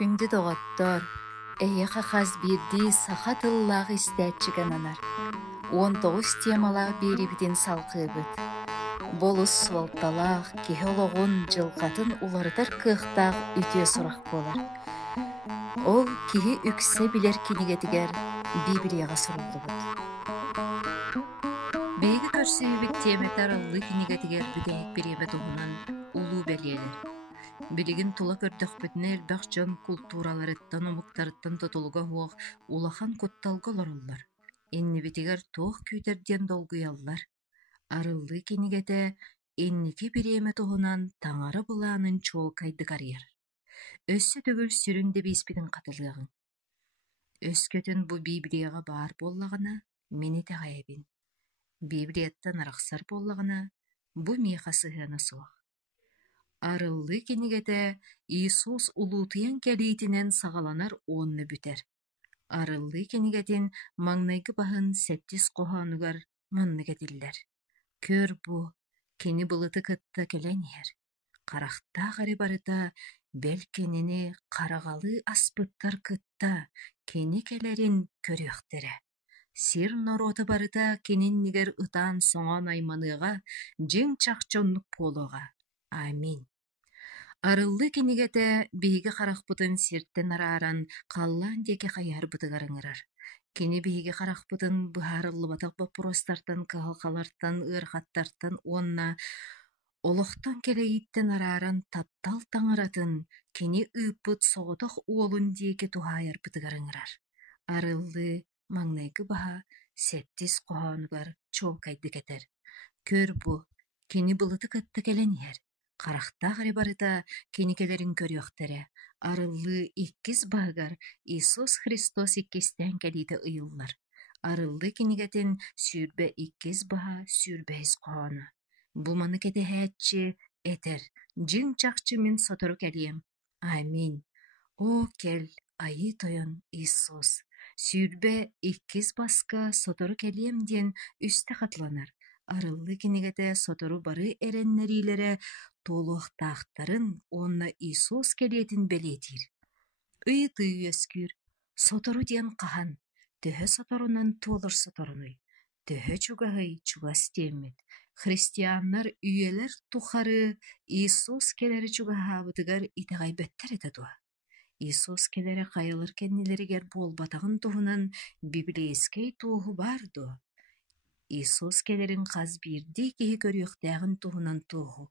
Күнді доғаттар, әйеқа қаз берді сақат ыллағы істәтчігананар. 19 темалағы беребіден салқы бұд. Болыс суалталақ, кехелоғын жылғатын улардар кықтақ үте сұрақ болар. Ол кеге үксе білер кенегетігер Библияға сұрылды бұд. Бейгі көрсейбік теметар ыллы кенегетігер бүдәйік беребет оғынан улу бәлелер. Билигин тула көрдөх бүтіне элбақ жан культураларыттан омуктарыттан тотолуга хуақ улахан котталголоруллар. Энни битигер тоқ күйтерден долгуяллар. Арыллы кенигете энники биреме тоғынан таңары бұланын чол кайдыгарыяр. Өссі төгіл сүрінде бейспидin қатылығын. Өскөтін бұ Библияға бар боллағына мені те ғайабин. Библияттан арақсар боллағына бұ мейқасығына соқ. Арыллы кенигете Иисус улутыян кәлейтінен сағаланар онны бүтер. Арыллы кенигетин маңнайгы бағын сәттіс қоғанугар манны кәділдер. Көр бұ, кені бұлыты кытта кәләнер. Қарақта ғари барыта, бәл кенені қарағалы аспыттар кытта, кені кәлерін көріқтірі. Сир нороты барыта кенен нигер ұтан соңан айманыға, жен чақчонлық полуға. Амин. Арыллы кенигете биһиги харахпытын сирттен арааран қаллан деке хайар бытыгарыңырар. Кени биһиги харахпытын быһаарыллыбатак вопростартан, кахалкалартан, ырхаттартан, онна олохтан келейиттен арааран таптал таңыратын, кени ыппыт соғотох уолун диеке тухайар бытыгарыңырар. Арыллы маңнайгы баха сеттис кохонугар чолкайды кетер. Көр бу, кени былыты кытты келенер. Қарақта ғари барыта кеникелерін көріқтері. Арыллы иккіз бағығар Иисус Христос иккестен кәлейді ұйыллар. Арыллы кенигетін сүрбе иккіз баға сүрбәйіз қоғаны. Бұманы кәді әтчі әтер, жин чақчы мен сотыру кәлейім. Амин. О, кәл, айы тойын Иисус. Сүрбе иккіз басқа сотыру кәлейім ден үсті қатланар. Арыллы кенигете сотору бары эреннерилere толуақтақтарын онна Иисус келетін белетир. Ыйты өскүр, сотору ден қахан, төһө соторунан толыр соторуной, төһө чугағай чугас теммет. Христианнар үйелер тухары Иисус келері чугахабытыгар итағай бәттер етадуа. Иисус келері қайылыр кеннелерігер болбатағын туғынан библейскей туғы барду. Иисус келерин қаз бирди кеһи көрүөхтээҕин туһунан туһу.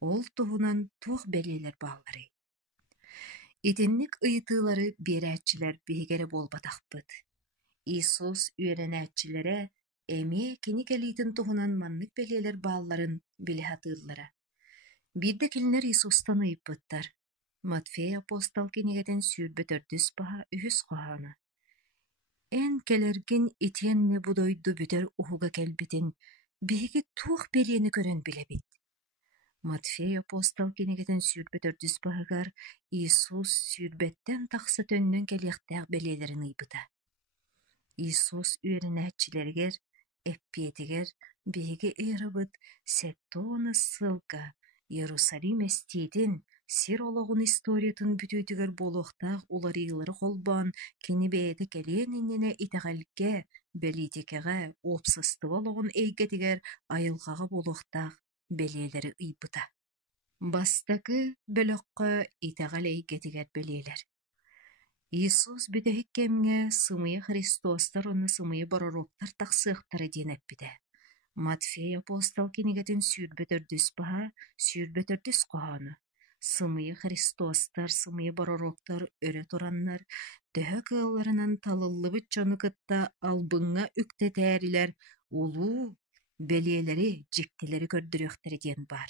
Ол туһунан туох бэлиэлэр бааллары. Итинник ыйытыылары биэрээччилэр биһигере буолбатахпыт. Иисус үөрэнээччилэре эмиэ кини келиитин туһунан маннык бэлиэлэр баалларын билиһатыыллара. Биирдэ килинэр Иисустан ыйыппыттар. Матфей апостол кинигетен сүүрбэ төрдүс баһа үһүс коһоона. Эн келерген итенне будойду бүтер уһуга келбитин, биһиги туох бериэни көрөн билебит. Матфей апостол кенегетен сүүрбе төрдүс баһыгар Иисус сүүрбэттен тахса төннөн келиэхтээх белиэлэрин ыйбыта. Иисус үөрэнээччилэригэр, эппиэтигэр биһиги ыйарабыт Сеттоона ссылка Иерусалим эстиитин сир ологун историятын бүтүүтүгэр болуохтаах уларыылары холбоон кини бэйэти келиэн иннене итаҕалге белиитикэҕэ уопсастык ологун эйгэтигэр айылҕаҕа болуохтаах белиэлэри ыйбыта. Бастакы бөлөккө итаҕал эйгэтигэр белиэлэр. Иисус бүтэһик кэмҥэ сымыйа Христостар онно сымыйа боророктар тахсыахтары диэн эппитэ. Матфей апостол кинигетин сүүрбэ төрдүс баһа сүүрбэ төрдүс коһоону. Сымыйы Христостар, сымыйы боророктар өрө тураннар, төһө кыалларынан талыллыбыт чону кытта албыңҥа үктэтээрилэр улуу белиэлэри дьиктилэри көрдүрүөхтери диэн бар.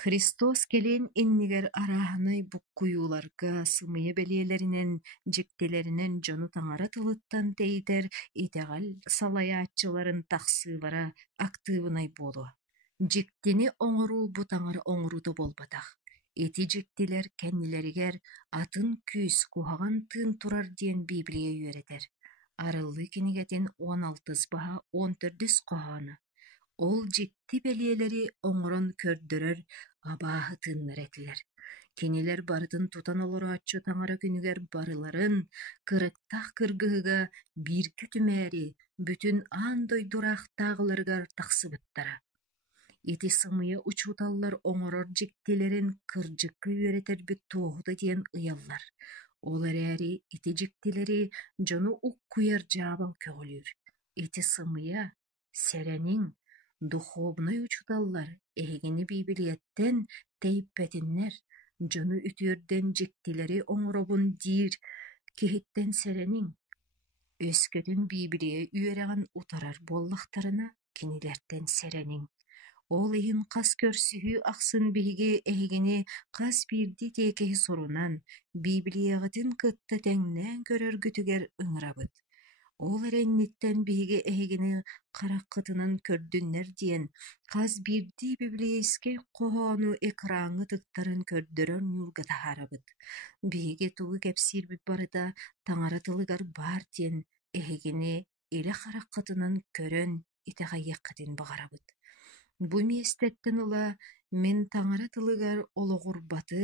Христос келин иннигэр арааһынай буккуйууларга сымыйы белиэлэринэн дьиктилэринэн дьону таҥара тылыттан тэйитэр итэҕэл салайааччыларын тахсыылара актыыбынай буолуо. Дьиктини оҥоруу бу таҥара оҥоруту болбатах. Эти дьиктилэр кэннилэригэр атын күүс куһаҕан тыын турар диэн Библия үөретэр. Арыллы кинигетин 16 баһа 14 коһоону. Ол дьикти белиэлэри оҥорон көрдөрөр абааһы тыыннар этилэр. Кенилер барытын тутан олорааччы таңара күнүгер барыларын кырыктах кыргыһыга бииргэ түмээри бүтүн аандой дурахтаагыларыгар тахсыбыттара. Ити сымыйа учууталлар оҥорор дьиктилерин кырдьыкка үөрэтербит туоһута диэн ыйаллар. Ол эрээри ити дьиктилери дьону уккуйар дьаабал көҕүлүүр. Ити сымыйа сэрэниҥ духовной учууталлар эһигини биибилиэттэн тэйиппэтиннэр, дьону үтүөрдэн дьиктилери оҥоробун диир киһиттэн сэрэниҥ өскөтүн биибилиэ үөрэҕин утарар буоллахтарына кинилэртэн сэрэниҥ. Ол иһин хас көрсүһүү ахсын биһиги эһигини хас биирди тиэкиһи сурунан биибилиэҕитин кытта тэҥнээн көрөргүтүгэр ыҥырабыт. Ол эрэнниттэн биһиги эһигини хараххытынан көрдүннэр диэн хас биирдии библейскэй хоһоону экрааҥҥы тыттарын көрдөрөн ньуургатаһаарабыт. Биһиги тугу кэпсиирбит барыта таҥара тылыгар баар диэн эһигини илэ хараххытынан көрөн итэҕэйиэххитин баҕарабыт. Бу миэстэттэн ыла мин таҥара тылыгар олоҕурбаты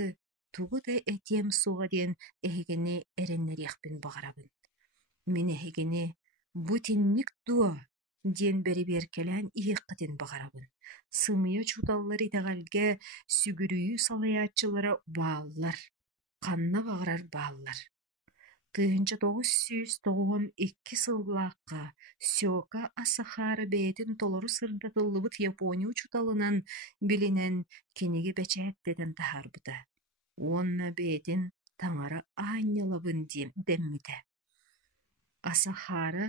тугу да этиэм суоҕа диэн эһигини эрэннэриэхпин баҕарабын. Мин эһигини бу тинник дуо диэн бэри-биэркэлээн иһиэххитин баҕарабын. Сымыйа чууталлар итэҕэлгэ сүгүрүйүү салайааччылара бааллар, ханна баҕарар бааллар. 1992 сыллаахха Сёка Асахара бэйэтин толору сырдатыллыбыт Япония учуталынан билинэн киниги бэчээттэтэн таһаарбыта. Уонна бэйэтин таҥара аанньалабын дэммитэ. Асахара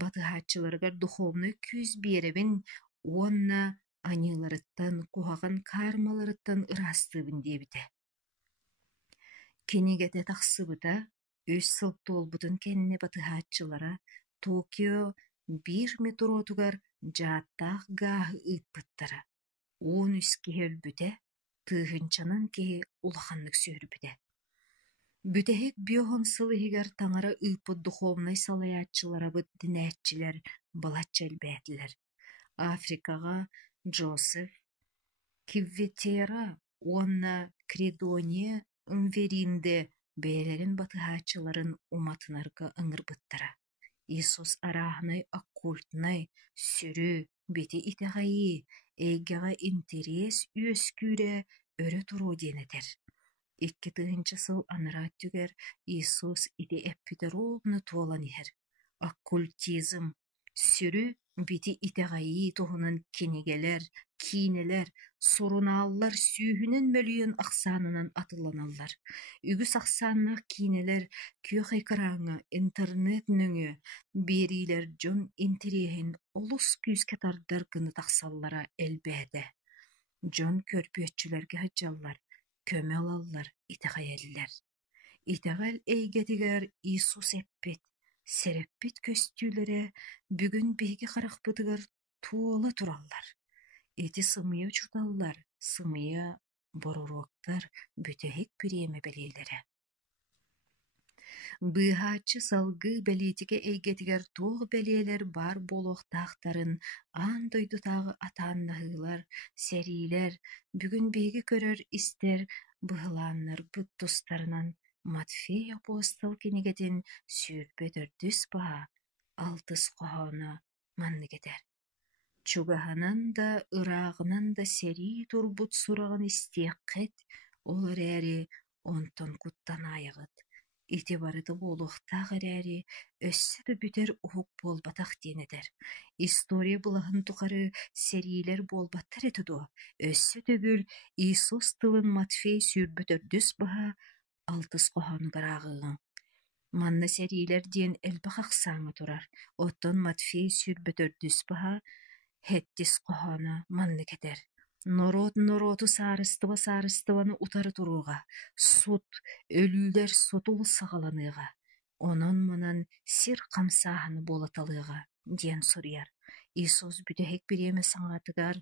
батыһааччыларыгар духовной күүс биэрэбин, уонна аньыыларыттан, куһаҕан каармаларыттан ыраастыыбын диэбитэ. Кинигэтэ тахсыбыта үс сылтуолбутун кэнни батыһааччылара Токио 1 метроотугар дьааттаах гааһы ыытпыттара. 13 киһи өлбүтэ, тыыһынчанан киһи улаханнык сүөрбүтэ. Бүтэһик биоһон сыл иһигэр таҥара ыыппыт духовной салайааччыларабыт динээччилэр балачча элбээтилэр. Африкаҕа Джозеф Кивветера уонна Кредония Мверинде бэйэлэрин батыһааччыларын уматынарга ыҥырбыттара. Иисус арааһынай оккультнай сүрү бити итэҕэйии эйгэҕэ интерес үөскүүрэ өрө туруу диэнэтэр. 2 сыл аныраат түгэр Иисус ити эппитэ ровно туолан иһэр. Оккультизм сүрү бити итэҕэйии туһунан кинигелэр, киинэлэр, сурунааллар сүүһүнэн мөлүйөн ахсаанынан атылланаллар. Үгүс ахсааннаах киинэлэр күөх экырааҥҥа, интернет нөҥүө биэриилэр дьон интериэһин олус күүскэ тардар гыны тахсаллара элбээтэ. Дьон көрпүөччүлэргэ хыдьаллар, көмө алаллар, итэҕэйэллэр. Итэҕэл эйгэтигэр Иисус эппит, сэрэппит көстүүлэрэ бүгүн биһиги харахпытыгар туола тураллар. Ити сымыйа чуталлар, сымыйа боруруоктар бүтэһик бириэмэ бэлиэлэрэ. Быыһааччы салгыы бэлиитигэ эйгэтигэр туох бэлиэлэр баар буолуохтаахтарын аан дойдутааҕы атааннаһыылар, сэриилэр, бүгүн биһиги көрөр истэр быһылааннарбыт тустарынан Матфей апостол кинигэтин сүүрбэ төрдүс баһа 6 хоһооно манныгэтэр. Чугаһынан да, ырааҕынан да сэрии турбут сураҕын истиэххит, ол эрээри онтон куттанаайаҕыт. Ити барыты буолуохтаах эрээри өссө да бүтэр уһук буолбатах диэнэтэр. История былаһын тухары сэриилэр буолбаттар этэ дуо. Өссө төгүл Иисус тылын Матфей сүүрбэ төрдүс баһа 6 хоһоонугар ааҕыыҕаҥ. Манна сэриилэр диэн элбэх ахсааҥҥа турар. Оттон Матфей сүүрбэ төрдүс баһа 7 хоһооно манныгэтэр. Норооту саарыстыбаны утары туруuга, сут, өлүүлэр сутул саҕаланыыга, онон манан сир хамсааһаны буолаталыыга диэн суруяр. Иисус бүтэһик бириэмэ саҥаатыгар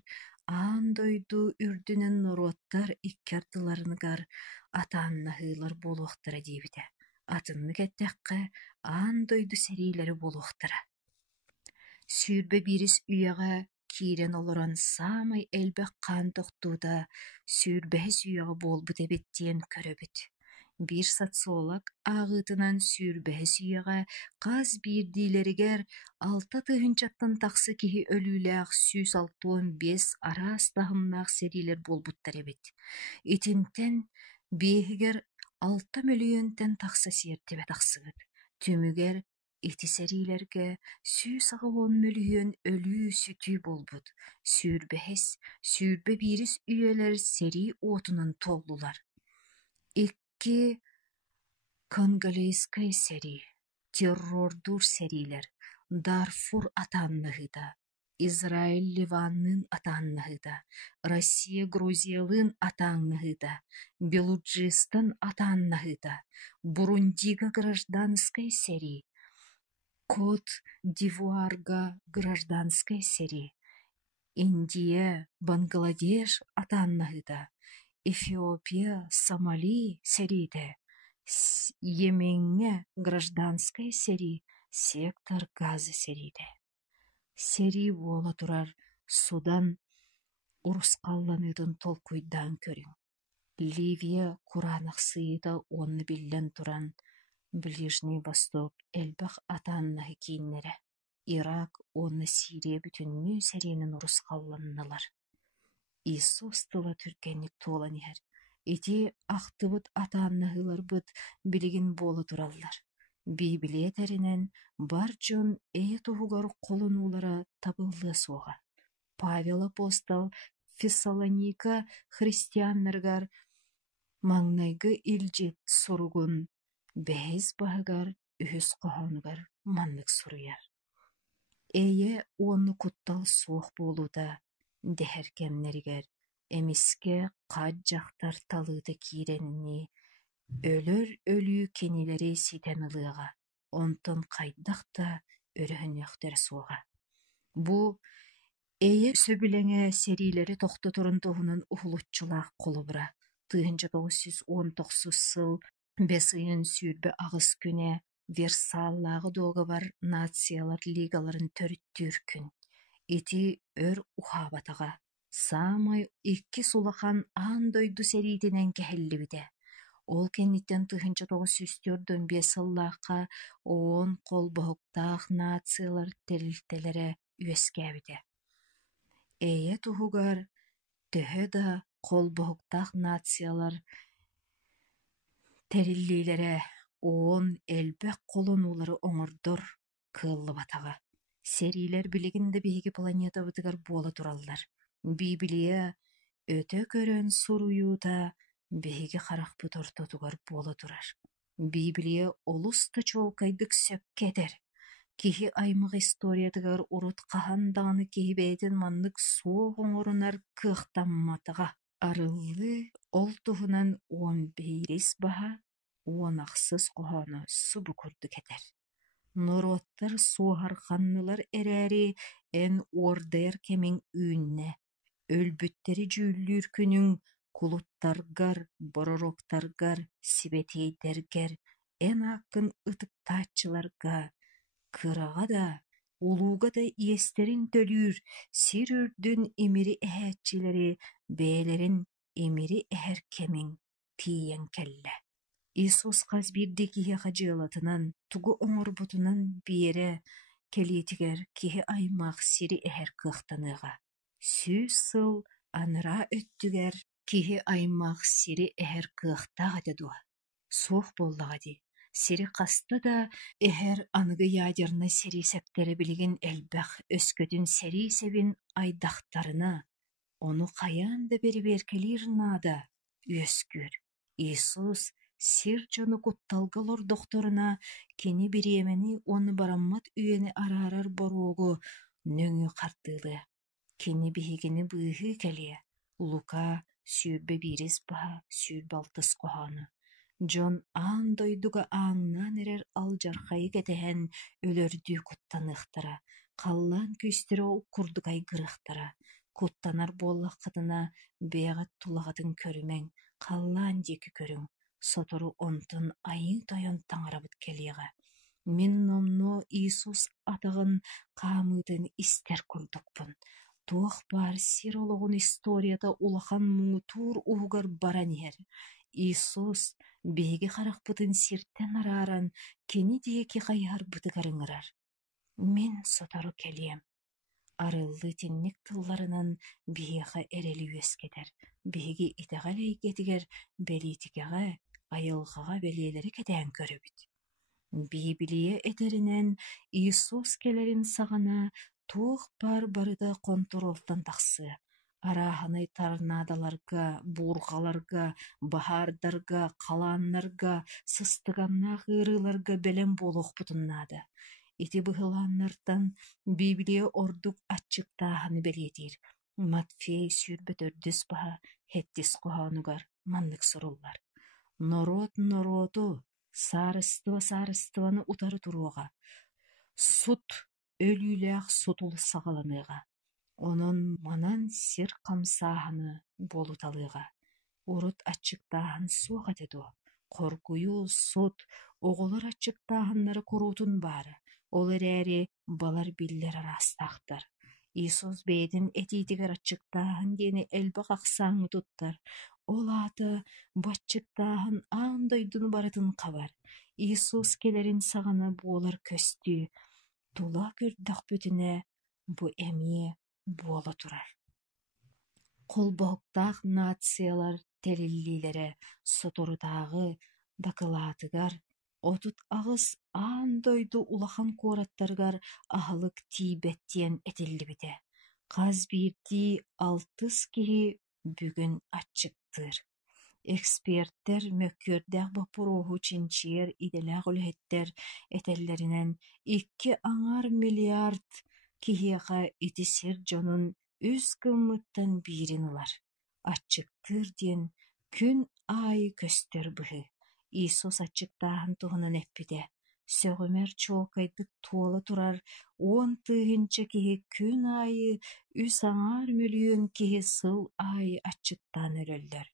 аан дойду үрдүнэн норуоттар иккертыларыныгар атааннаһыылар буолуохтара диэбитэ. Атыннык эттэххэ аан дойду сэриилэри буолуохтара. Сүүрбэ биирис үйэҕэ киирен олорон саамай элбэх хаан тохтууда сүүрбэһэ сүйэҕэ буолбут эбит диэн көрөбүт. Бир социолог аагыытынан сүүрбэһэ сүйэҕэ хас биирдиилэригэр алта тыһынчаттан тахсы киһи өлүүлээх 165 араас таһымнаах сериилэр буолбуттар эбит. Итинтэн биэһигэр 6 миллионтен тахса сиэртибэ тахсыбыт. Түмүгэр ити сериилэргэ 110 миллион өлүү сүтүү болбут. Сүүрбэһэс, сүүрбэ биирис үөлэр серии уотунан толлулар. Икки конголийскай серии, террордур сериилэр, Дарфур атааннаһыта, Израиль Ливаннын атааннаһыта, Россия Грузиялын атааннаһыта, Белуджистан атааннаһыта, Бурундига гражданскай серии, Кот д'Ивуарга гражданскай серии, Индия, Бангладеш атааннаһыта, Эфиопия, Сомали сериите, Йеменге гражданскай серии, Сектор Газа сериите. Серии буола турар Судан урускалланыытын толкуйдаан көрүң. Ливия кураанахсыыта уонны биллэн туран Ближний Восток элбэх атааннаһы кииннэрэ. Ирак уонна Сирия бүтүннүү сериинин урускалланналар. Иисус тыла түркенник туолан иһэр. Ити ахтыбыт атааннаһыларбыт билигин буола тураллар. Библия теринен бар дьон эйэ туһугар холонуулара табыллыа суоҕа. Павел апостол Фессалоника христианнаргар маҥнайгы илдьит суругун бэһис баһыгар үһүс хоһоонугар маннык суруйар. Эйэ уонну куттал суох буолууда дэһэркэмнэригэр эмиске хаадь дьахтар талыыта киирэнни өлөр өлүү кенилери ситэн ылыаҕа, онтон хайдах да өрөһөннөхтөр суоҕа. Бу эйэ сөбүлэҥэ сериилери тохто турун туһунун ухулуччулаах холобура. 1919 сыл бэсыйын сүүрбэ аҕыс күнэ Версаллааҕы дуога бар Нациялар лигаларын төрүттүүр күн. Ити өр ухаабатаҕа, саамай икки сулахан аан дойду сериитинэн кэһиллибитэ. Ол кэнниттэн 1904 сыллаахха ООН холбоһуктаах нациялар терилтэлэрэ үөскээбитэ. Эйэ туһугар төһө да холбоһуктаах нациялар териллиилэрэ ООН элбэх холонуулары оҥордор кыаллыбатаҕа. Сериилэр билигин да биһиги планетабытыгар буола тураллар. Библия өтө көрөн суруйуута биһиги харахпыт ортотугар буола турар. Библия олуста чуолкайдык сөккетер. Киһи аймак историятыгар урут хаһан даҕаны киһибээтин маннык суох оҥорунар кыахтамматаҕа. Арыллы ол туһунан уон биирис баһа, уонахсыс хоһооно субу курдук этэр. Норуоттар суоһарханнылар эрээри эн уордайар кемиҥ үүннэ, өлбүттери дьүүллүүр күнүң кулуттаргар, боророктаргар, сибэтиэйдэргэр, эн ааккын ытыктааччыларга, кыраҕа да, улууга да иэстерин төлүүр сир үрдүн имири эһээччилэри бээлэрин имири эһэр кемиҥ тиийэн кэллэ. Иисус хас биирди киһи хадьыалатынан, тугу оҥорбутунан биэрэ кэлиитигэр киһи аймаах сири эһэр кыахтаныаҕа. 100 сыл аныраа өттүгэр киһи аймаах сири эһэр кыахтаах этэ дуо. Суох буоллаҕа ди. Сири хаста да эһэр аныгы ядерна сериисэптэри билигин элбэх өскөтүн сериисэбин айдахтарына, ону хайаан да берибиэркэлиир наада үөскүүр. Иисус сир дьону кутталга лордохторуна кини бириэмэни уонна бараммат үөни араарар боруогу нөҥү хардыылыа. Кини биһигини быыһыы кэлиэ. Лука сүүрбэ биирис баһа, сүүрбэ алтыс коһоону. Дьон аан дойдуга ааҥнаан эрэр алдьархайы кэтэһэн өлөрдүү куттаныахтара, халлаан күүстэрэ ол курдугай гырыахтара. Куттанар буоллаххытына бэҕэт тулаҕатын көрүмэҥ, халлаан диэки көрүҥ. Сотору онтун айыҥ тойон таҥарабыт кэлиэҕэ. Мин номно Иисус атаҕын хаамыытын истэр курдукпун. Туох бар сир ологун историята улахан муңутуур уһугар баран иһэр. Иисус биһиги харахпытын сиртэн арааран кини диэки хайыһарбытыгар ыҥырар. Мин сотору келиэм. Арыллы тинник тылларынан биһиэхэ эрели үөскетэр. Биһиги итэҕэ лэйгэтигэр бэлиитигэҕэ, айылҕаҕа бэлиэлэри кэтээн көрөбүт. Библия этеринэн Иисус келерин саҕана туох бар барыта контролтан тахсыа. Арааһыный торнадоларга, буурҕаларга, баһаардарга, халааннарга, сыстыганнаах ыарыыларга бэлэн буолуохпутуннаада. Ити быһылааннартан Библия ордук аччыктааһаны бэлиэтиир. Матфей сүүрбэт өрдүс баһа хэттис куһаанугар маннык суруллар. Норот-нороту саарыстыба-саарыстыбаны утары туруоҕа, сут өлүүлээх сутул саҕаланыыҕа, онон манан сир хамсааһаны буолуталыыҕа. Урут аччыктааһын суох этэ дуо. Хоргуйуу сут оҕолор аччыктааһыннары куруутун баара. Ол эрээри балар биллэр араастаахтар. Иисус бэйэтин этиитигэр аччыктааһын диэни элбэх ахсааҥҥы туттар. Ол аата баччыктааһын аан дойдун барытын хабар. Иисус келерин саҕана буолар көстүү. Тула көрдөхпүтүнэ бу эмиэ буола турар. Холбоһуктаах нациялар телиллиилэрэ соторутааҕы дакылаатыгар отут аҕыс аан дойду улахан куораттарыгар аһылык тиибэт диэн этиллибитэ. Хас биирдии 6 киһи бүгүн аччыктыыр. Эксперттер мөккүөрдээх баппуруоһу чинчиер иделээх үлэһиттэр этэллэринэн 2 миллиард киһиэхэ ити сир дьонун үс гыммыттан биирин ылар. Аччыктыыр диэн күн аайы көстөр быһы. Иисус аччыктааһын туһунан эппитэ. Сөҕүмэр чуолкайдык туола турар 10 тыыһынча киһи күн аайы 3,5 киһи сыл аайы аччыктаан өлөллөр.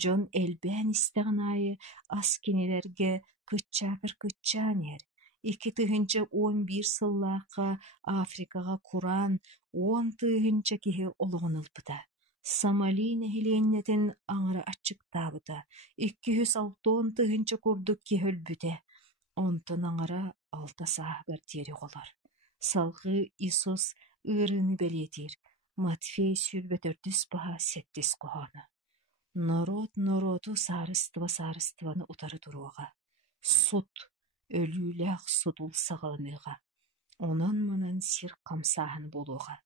Дьон элбээн истэҕин аайы ас кинилэргэ кыччаатар кыччаан иһэр. 2 тыыһынча 11 сыллаахха Африкаҕа кураан 10 тыыһынча киһи олоҕун ылбыта. Сомали нэһилиэннэтин аҥара аччыктаабыта. 260 тыыһынча курдук киһи өлбүтэ. Онтон аҥара 6 сааһыгар диэри оҕолор. Салгы Иисус ыарыыны бэлиэтиир. Матфей сүүрбэт өрдүс баһа сэттис куһаана. Норот-нороту саарыстыба-саарыстыбаны утары туруоҕа, сут өлүүлээх сутул саҕаланыыҕа, онон манан сир хамсааһын болуоҕа,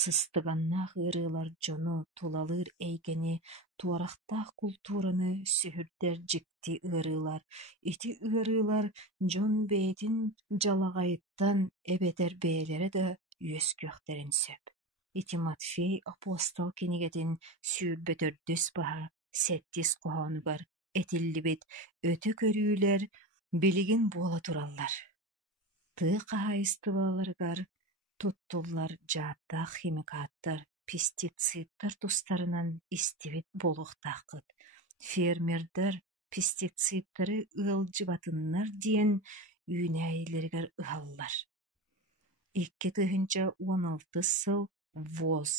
сыстыганнаах ыарыылар дьону тулалыыр эйгэни туорахтаах культураны сүһүрдэр дьикти ыарыылар, ити ыарыылар дьон бэйэтин дьалагайыттан эбэтэр бэйэлэрэ да үөскүөхтэрин сөп. Ити Матфей апостол кинигэтин сүүрбэт өрдүс баһа сэттис куһаанугар этиллибит өтө көрүүлэр билигин буола тураллар. Тыа хаһаайыстыбаларыгар туттуллар дьааттаах химикааттар, пестицидтар тустарынан истибит буолуохтааххыт. Фермердер пестицидтары ыалдьыбатыннар диэн үүнээйилэригэр ыһаллар. 2016 сыл ВОЗ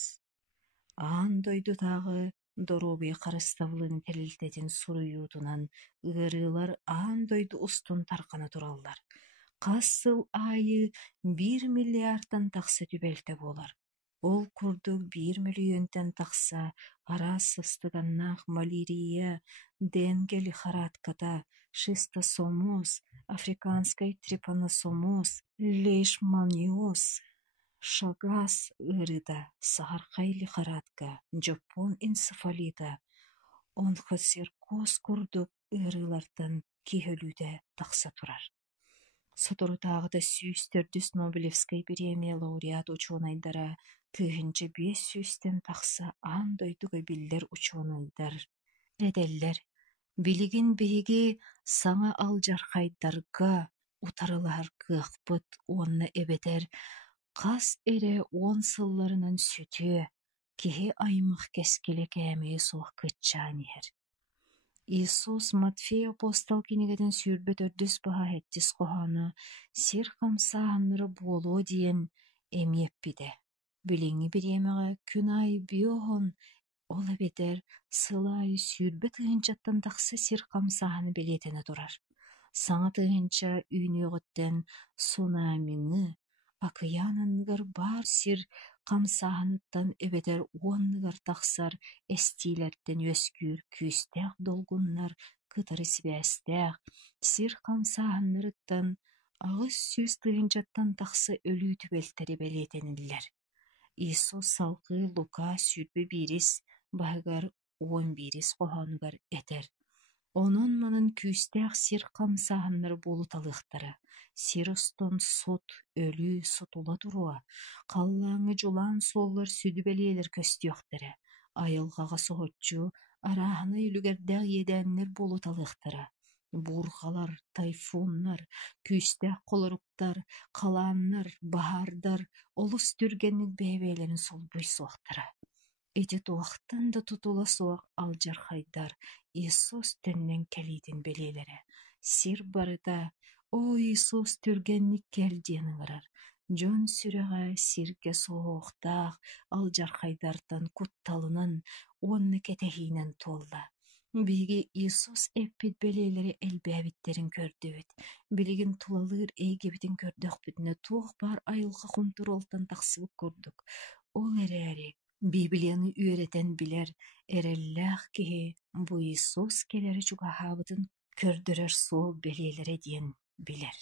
аан дойдутааҕы доробуйа харыставылын тэлилтэтин суруйуутунан ыарыылар аан дойду устун тархана тураллар. Хас сыл аайы 1 миллиардтан тахса түбэлтэ буолар. Ол курдук 1 миллионтан тахса араас сыстыганнаах малярия, денге лихорадката, шистосомоз, африканскай трипаносомоз, лейшманиоз, шагас ырыда, сахархай лихорадка, жапон энцефалита, онхоциркоз курдук ырылартан киһөлүүдэ тахса турар. Соторутааҕыта сүүстөрдүс Нобелевскай премия лауреат ученыйдара тыыһынча 500-тен тахса аан дойдуга биллэр ученыйдар эдэллэр. Билигин биһиги саҥа алдьархайдарга утарылаһар кыахпыт уонна эбэтэр хас эрэ 10 сылларынан сүтүө киһи аймах кэскилэ кээмиэ суох кыччаан иһэр. Иисус Матфей апостол кинигэтин сүүрбэт өрдүс баһа хэттис куһаана сир хамсааһыннары буолуо диэн эмиэппитэ. Билиңи бириэмэҕэ күн ай биоһон ола бетер сылай сүүрбэ тыһынчаттан тахса сир хамсаһаны билиэтэнэ турар. Саҥа тыһынча үүнүөҕүттэн сунаамиҥы, океананныгар баар сир хамсааһыныттан эбэтэр уонныгар тахсар эстиилэртэн үөскүүр күүстээх долгуннар кытары сибээстээх, сир хамсааһыннарыттан аҕыс сүүс тыһынчаттан тахса өлүү түбэлтэри бэлиэтэниллэр. Иисус салгыы Лука сүүрбү биирис баһыгар 11 хоһоонугар этэр. Онон манын күүстээх сир хамсааһыннары буолуталыахтара, сир устун сут, өлүү сутула туруа, халлааҥҥы дьулаан суоллар сүдүбэлиэлэр көстүөхтэрэ, айылҕаҕа соһуччу арааһынай үлүгэрдээх иэдээннэр буолуталыахтара. Буурҕалар, тайфууннар, күүстээх холоруктар, халааннар, баһаардар олус түргэнник бэйэбэйэлэрин солбуй суохтара. Ити туохтан да тутула суох алдьархайдар Иисус төннөн кэлиитин белиэлэрэ. Сир барыта, «О Иисус түргэнник кэл» диэн ыҥырар. Дьон сүрэҕэ сиргэ суохтаах алдьархайдартан кутталынан уонна кэтэһиинэн туолла. Биһиги Иисус эппит белиэлэри элбээбиттерин көрдүбүт. Билигин тулалыыр эйигибитин көрдөөхпүтүнэ туох баар айылҕа хунтуруолтан тахсыбык курдук. Ол эрээри Библияны үөрэтэн билэр эрэллээх киһи бу Иисус келэри чугаһаабытын көрдөрөр суол белиэлэрэ диэн билэр.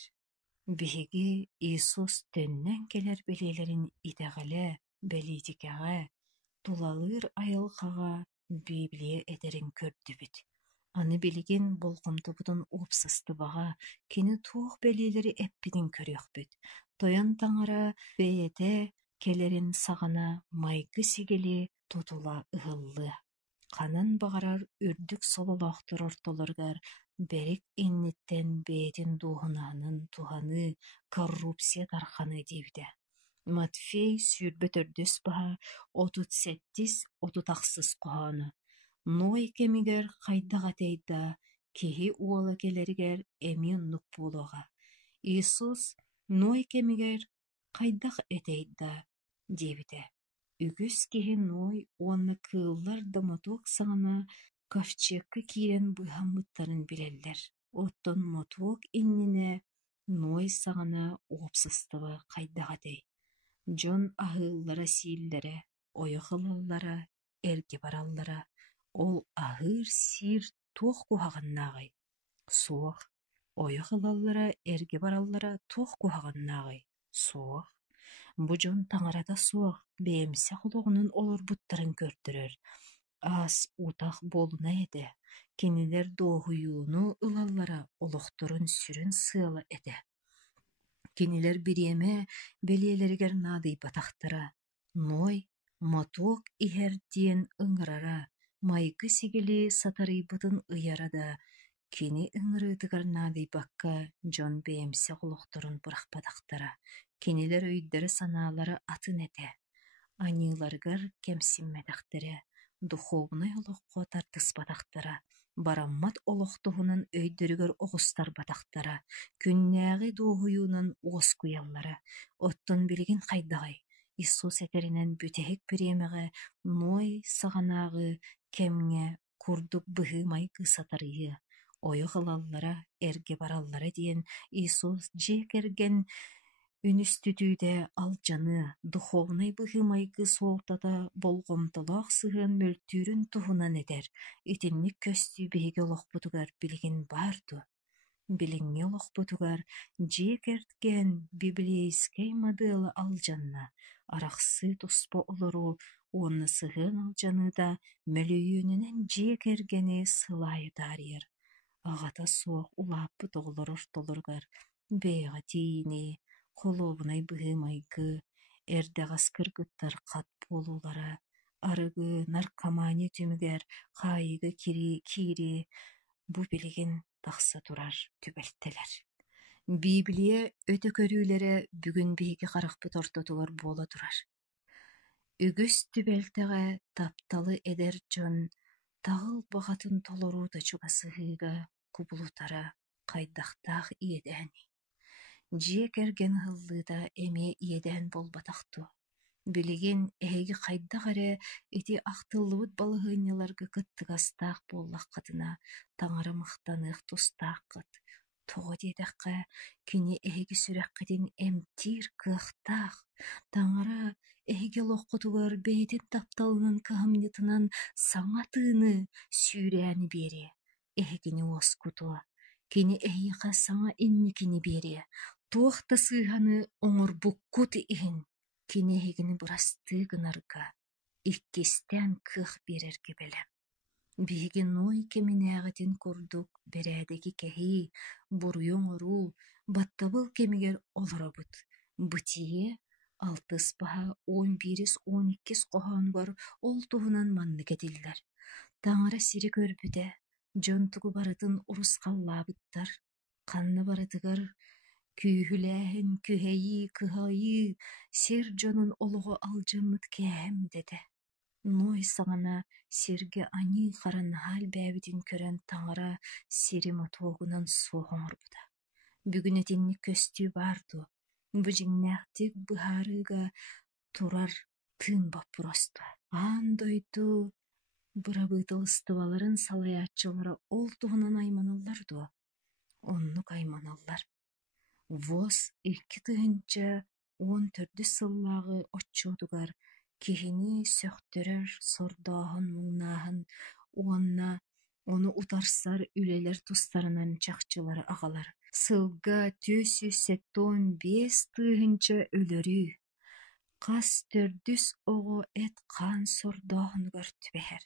Биһиги Иисус төннөн келэр белиэлэрин итэҕэлэ, белиитикэҕэ, тулалыыр айылҕаҕа Библия этерин көрдүбүт. Аны билигин болҕомтубутун уопсыстыбаҕа, кини туох белиэлэри эппитин көрүөхпүт. Тойон таҥара бэйэтэ келэрин саҕана майгы сигили тутула ыһыллы. Ханан баҕарар үрдүк сололоохтор ортолоргар бэрик инниттэн бэйэтин дууһунаһынын туһаны коррупсия тарханы диэбитэ. Матфей сүүрбэ төрдүс баһа 38-30 хоһоону. Ной кэмигэр хайдах атейда киһи уола келэригэр эми уннук буолуоҕа. Иисус Ной кэмигэр хайдах этейда диэбитэ. Үгүс киһи Ной уонна кыыллар да мотуок саҥана ковчегка киирэн быһаммыттарын билэллэр. Оттон мотуок иннинэ Ной саҥана уопсыстыбы хайдах атей. Дьон аһыыллара сииллэрэ, ойох ылаллара, эрги бараллара, ол аһыыр сиир туох куһаҕаннааҕый. Суох, ойох ылаллара, эрги бараллара туох куһаҕаннааҕый. Суох. Бу дьон таҥарата суох, бэйэмсэх улоҕунун олорбуттарын көрдөрөр. Аас утах буолуна этэ, кинилэр дооһуйууну ылаллара олохторун сүрүн сыала этэ. Кинилэр бириэмэ белиэлэригэр наадыйбатахтара. Ной мотуок иһэр диэн ыҥырара, майгы сигили сатарыйбытын ыйара да, кини ыҥырыытыгар наадыйбакка дьон бэйэмсэх олохторун бырахпатахтара. Кинилэр өйдөрө санаалары атын этэ. Аньыыларыгар кэмсиммэтэхтэрэ, духовный олоххо тартыспатахтара, бараммат олохтуһунан өйдөрүгөр оҕустарбатахтара, күннээҕи дууһуйуунан уоскуйаллара. Оттон билигин хайдаҕай, Иисус этеринэн бүтэһик бириэмэҕэ Ной саҕанааҕы кэмҥэ курдук быһыы майгы сатарыйы, ойох ылаллара, эрги бараллара диэн Иисус дьиэк эрген үнүстүтүүтэ алдьаны, духовный быһыы майгы суолтата болҕомтолоох сыһыан мөлтүүрүн туһунан этэр, итинник көстүү биһиги олохпутугар билигин баар дуо. Билиҥҥи олохпутугар дьиэк эрген библейскэй мадыала алдьанна, арахсыы туспа олору уонна сыһыан алдьаныыта мөлүйүүнүнэн дьиэк эргени сылаайы таарыйар. Аҕата суох улааппыт оҕолор ортолоргар бэйэҕэ тиини, холуобунай быһыы майгы, эрдэҕас кыргыттар хат буолуулара, арыгы наркомания түмүгэр хаайыга киири бу билигин тахса турар түбэлтэлэр. Библия өтө көрүүлэрэ бүгүн биһиги харахпыт ортотугар буола турар. Үгүс түбэлтэҕэ тапталы эдэр дьон таҕыл баҕатын толоруута чугасыһыыга кубулутара хайдахтаах иэдэни. Дьиэк эрген ыһыллыыта эмиэ иэдээн болбатах дуо. Билигин эһиги хайдах эти ахтыллыбыт балыһыынньаларга кыттыгастаах буоллаххытына таҥара махтаныах тустааххыт. Тоҕо диэтэххэ, кини эһиги сүрэххитин эмтиир кыахтаах, таҥара эһиги олоххутугар бэйэтин тапталынан кыһамньытынан саҥа тыыны сүүрээни биэриэ. Эһигини уоскутуа. Кини эһиэхэ саҥа инникини биэриэ. Туох да сыыһаны оҥорбуккут иһин. Кини эһигини бырастыы гынарга, иккистэн кыах биэрэргэ бэлэм. Биһиги ной кеминээҕитин курдук бэрээдэги кэһи, буруйуҥ оруу, баттабыл кемигэр олоробут. Бытие алтыс баһа 11-12 коһоонугар ол туһунан маннык этиллэр. Таҥара сири көрбүтэ, дьон тугу барытын урускаллаабыттар. Ханна барытыгар күүһүлээһин күһэйии, кыһайыы сир дьонун олоҕо алдьаммыт кээһэм дэтэ. Ной саҥана сиргэ аньыы харанаһаал бээбитин көрөн таҥара сири мотуогунан суох оҥорбута. Бүгүн этинник көстүү баар дуо. Бу дьиҥнээхтик быһаарыыга турар тыын баппыр остуо. Аан дойду бырабыытылыстыбаларын салайааччылара ол туһунан айманаллар дуо. Оннук айманаллар. Вос икки тыһынча 14 сыллааҕы оччуотугар киһини сөхтөрөр сордооһун муҥнааһын уонна ону утарсар үлэлэр тустарынан чахчылары аҕалар. Сылга 475 тыһынча өлөрүү. Хас 400 оҕо эт хаан сордооһунугар түбэһэр.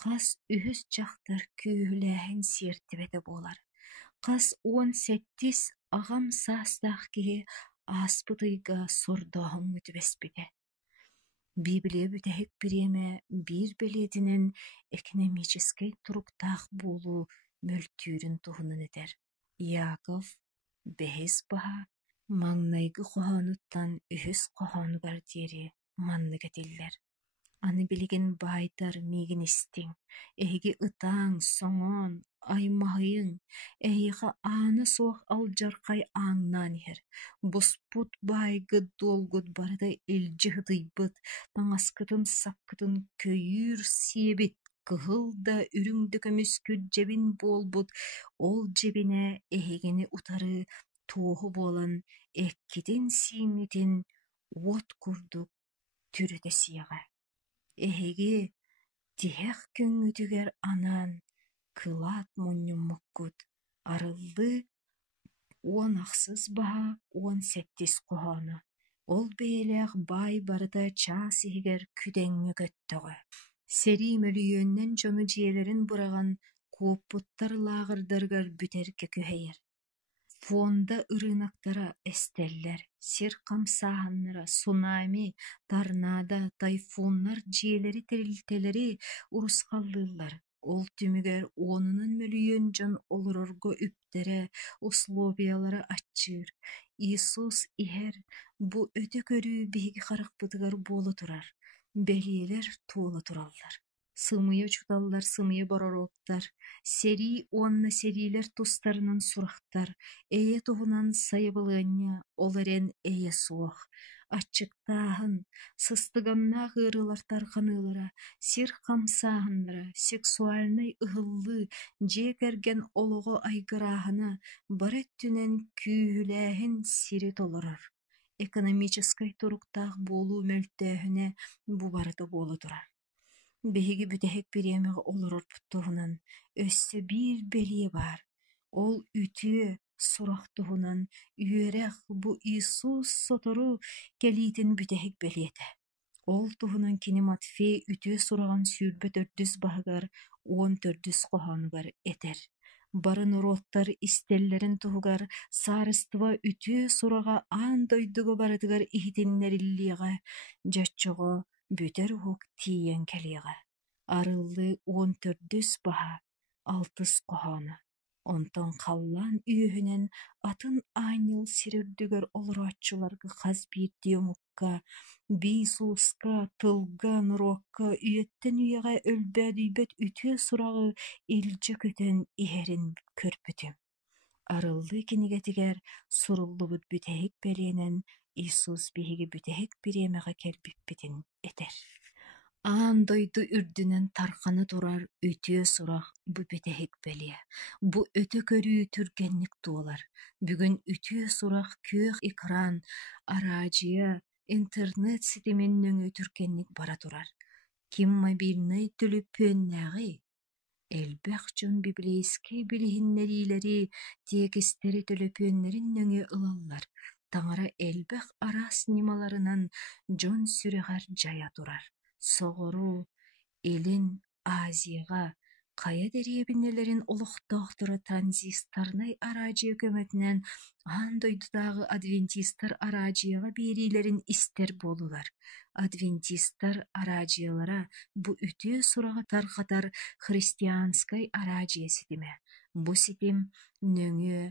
Хас үһүс чахтар күүһүлээһин сиэртибэтэ буолар. Хас 18 аҕам саастаах киһи ааспытыйга сордооһуҥ үтүбэспитэ. Библия бүтэһик бириэмэ биир белиэтинэн экономической туруктаах буолуу мөлтүүрүн туһунан этэр. Яков бэһис баһа маҥнайгы хоһоонуттан үһүс хоһоонугар диэри маннык этиллэр. Аны билигин баайтар миигинистиҥ, эһиги ытааҥ, соҥоон, аймаһыйыҥ, эһиэхэ ааны суох алдьархай ааҥнаан иһэр. Буспут баайгыт дуолгут барыта илдьи хытыйбыт, таҥаскытын сапкытын көйүүр сиэбит, кыһыл да үрүҥ да көмүскүт дьэбин буолбут, ол дьэбинэ эһигини утары туоһу буолан эккитин сииҥҥитин уот курдук түрүтэ сиэҕэ. Эһиги тиһэх көҥҥүтүгэр анаан кылаат мунньуммуккут, арыллы 10 баһа 18 коһоону. Ол бэйэлээх баай барыта чаас иһигэр күдэҥҥи көттөҕө. Сэрии мөлүйүөннэн дьону дьиэлэрин быраган куоппуттар лааҕырдарыгар бүтэргэ күһэйэр. Фонда ырыынактара эстэллэр, сир хамсааһыннара, цунами, торнадо, тайфуннар дьиэлэри тэрилтэлэри урускаллыыллар. Ол түмүгэр уонунан мөлүйүөн дьон олорорго үптэрэ, условиялары аччыыр. Иисус иһэр бу өтө көрүү биһиги харахпытыгар буола турар. Бэлиэлэр туола тураллар. Сымыйа чуталлар, сымыйа боророктар, серии уонна сериилэр тустарынан сурахтар, эйэ туһунан сайабылыанньа оларен эйэ суох, аччыктааһын, сыстыганнаах ыарылартар ханыылара, сир хамсааһыннара, сексуальный ыһыллыы дьиэ кэргэн олоҕо айгырааһына барыт түнэн күүһүлээһин сири толорор. Экономической туруктаах буолуу мөлтөөһүнэ бу барыта буола турар. Биһиги бүтэһик бириэмэҕэ олорорбут туһунан өссө биир белие баар. Ол үтүө сурах туһунан үөрэх бу Иисус сотору кэлиитин бүтэһик белиэтэ. Ол туһунан кини Матфей үтүө сураган сүүрбэ 400 баһыгар 14 коһоонугар этэр. Барын уруоттар истэллэрин туһугар саарыстыба үтүө сурага аан дойдуга барытыгар иһитиннэриллиэҕэ, дьоччоҕо бүтэр уһук тиийэн кэлиэҕэ. Арыллы 14 баһа 6 коһоону. Онтон халлаан үөһүнэн атын аанньыл сирирдүгэр олорооччуларга хас биирдии умукка, Биисууска, тылга, норуокка үйэттэн үйэҕэ өлбөөдүйбөт үтүө сурагы илдьэ көтөн иһэрин көрбүтүм. Арыллы кинигэтигэр суруллубут бүтэһик бэлиэнэн Иисус биһиги бүтэһик бириэмэҕэ кэлбиппитин этэр. Аан дойду үрдүнэн тарханы турар үтүө сурах бу бүтэһик бэлиэ. Бу өтө көрүү түргэнник туолар. Бүгүн үтүө сурах күөх экран, араадьыа, интернет ситимин нөҥү түргэнник бара турар. Ким мобильный түлүппүөннээҕи? Элбэх дьон библейскэй билиһиннэриилэри тиэкистери төлөпүөннэрин нөҥү ылаллар. Таҥара элбэх араас нималарынан дьон сүрэҕэр дьайа турар. Соҕору, илин Азияға хая дэриэбиннэлэрин олохтоохтора транзисторнай араадьыа көмөтүнэн аан дойдутааҕы адвентистар араадьыаҕа биэриилэрин истэр буолулар. Адвентистар араадьыалара бу үтүө сураҕа тархатар христианскай араадьыа ситимэ. Бу ситим нөҥүө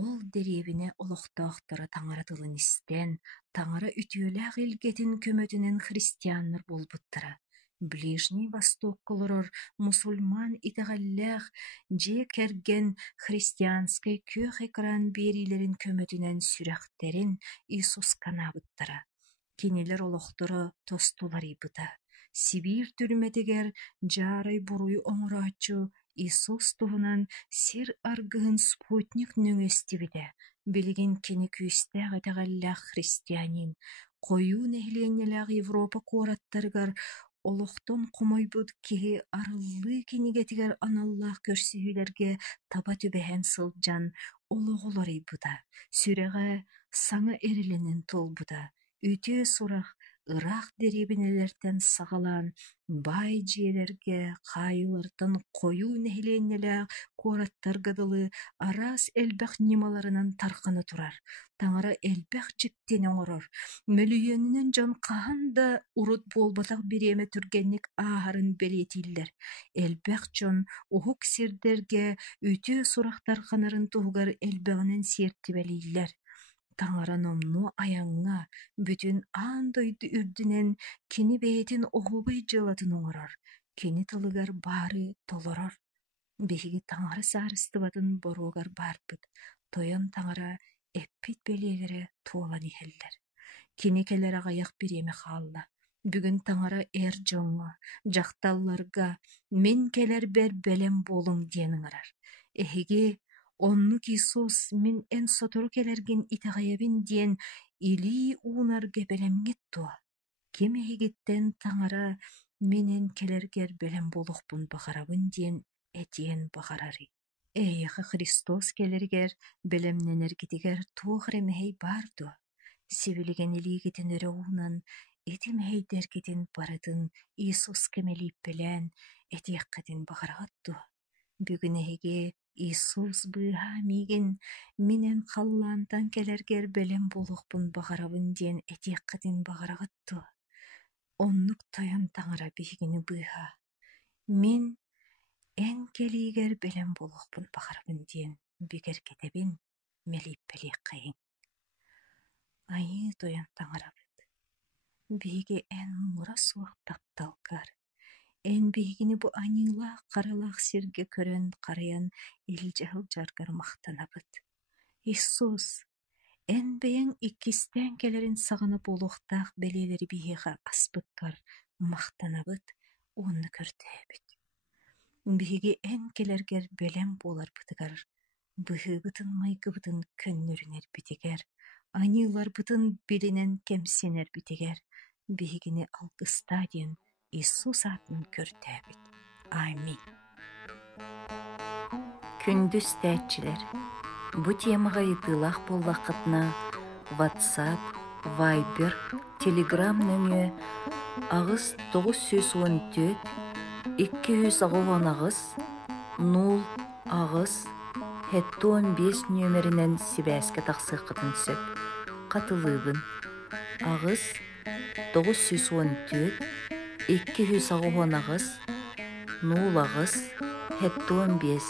ол дэриэбине олохтоохтора таҥара тылын истэн, таҥара үтүөлээх илгэтин көмөтүнэн христианнар буолбуттара. Ближний Востокколорор мусульман итэҕэллээх дьиэ кэргэн христианскай күөх экран биэриилэрин көмөтүнэн сүрэхтэрин Иисус канаабыттара. Кинилэр олохторо тостуларыйбыта. Сибир түрмэтигэр дьаарай буруй оҥорооччу Иисус туһунан сир аргыһын спутник нөҥүөстибитэ. Билигин кини күүстээх этэҕэллээх христианин, хойуу нэһилиэннэлээх Европа куораттарыгар олохтон хомойбут киһи арыллыы кинигэтигэр аналлаах көрсүһүүлэргэ таба түбэһэн сылдьан олоҕолоройбута. Сүрэҕэ саҥа эрилинин тулбута. Үтүө сурах ыраах дэриэбинэлэртэн саҕалаан баай дьиэлэргэ хаайылартан хойуу нэһилиэннэлээх куораттарга дылы араас элбэх нималарынан тарханы турар. Таҥара элбэх дьиктин оҥорор. Мөлүйөнүнэн дьон хаһан да урут буолбатах бириэмэ түргэнник ааһарын бэлиэтииллэр. Элбэх дьон уһук сирдэргэ үтүө сурах тарханарын туһугар элбэҕинэн сиэртибэлииллэр. Таҥара номну аяҥҥа бүтүн аан дойду үрдүнэн кини бэйэтин оһубай дьылатын оҥорор, кини тылыгар баары толорор. Биһиги таҥара саарыстыбатын боруогар баарбыт. Тойон таҥара эппит белиэгэрэ туолан иһэллэр. Кини кэлэр аҕайах бириэмэ хаалла. Бүгүн таҥара эр дьоҥҥо, дьахталларга «Мин кэлэр бэр бэлэм буолуҥ» диэн ыҥырар. Эһиги оннук Иисус мин эн сотору кэлэргин итэҕэйэбин диэн илии уунарга бэлэмҥит дуо. Ким эһигиттэн таҥара «Мин эн кэлэргэр бэлэм буолухпун баҕарабын» диэн этиэн баҕарары. Эйиэхэ Христос кэлэригэр бэлэмнэнэргитигэр туох эрэмэһэй баар дуо. Сибилиген илиигитин өрө уунан ити мэһэйдэргитин барытын Иисус кэмэлииппэлээн этиэххэтин баҕараҕат дуо. Бүгүн эһиги Иисус быыһа миигин «Мин эн халлаантан кэлэргэр бэлэм буолухпун баҕарабын» диэн этиэххэтин баҕараҕат дуо. Оннук тойон таҥара биһигини быыһа «Мин эн кэлиигэр бэлэм буолухпун баҕарабын» диэн бигэргэтэбин мэлииппэлиэххэйиҥ. Айыы тойон таҥарабыт. Биһиги эн мура суох тапталкар. Эн биһигини бу аньыылаах харалаах сиргэ көрөн харайан илдьэһылдьаргар махтанабыт. Иисус, эн бэйэҥ иккистээн кэлэрин саҕана буолуохтаах бэлиэлэри биһиэхэ аспыккар махтанабыт, уонна көрдөһөбүт. Биһиги эн кэлэргэр бэлэм буоларбытыгар, быһыыбытын майгыбытын көннөрүнэрбитигэр, аньыыларбытын билинэн кэмсинэрбитигэр, биһигини алгыстаа диэн Иисус аатын көрдөһөбүт. Аминь. Күндүс тээччилэр, бу темаға ытыылаах буоллаххытына WhatsApp, Viber, Telegram нөҥүө агыс 914 290 0 агыс 715 нөмеринен сибээске тахсыаххытын сөп. Катылыыбын. Агыс 914 290 0 агыс 715.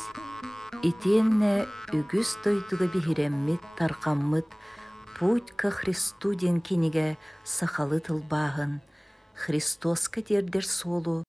Итиэннэ үгүс дойдуга биһиреммит тархаммыт «Путь ко Христу» диэн кинигэ сахалы тылбааһын Христоска диэрдэр суолу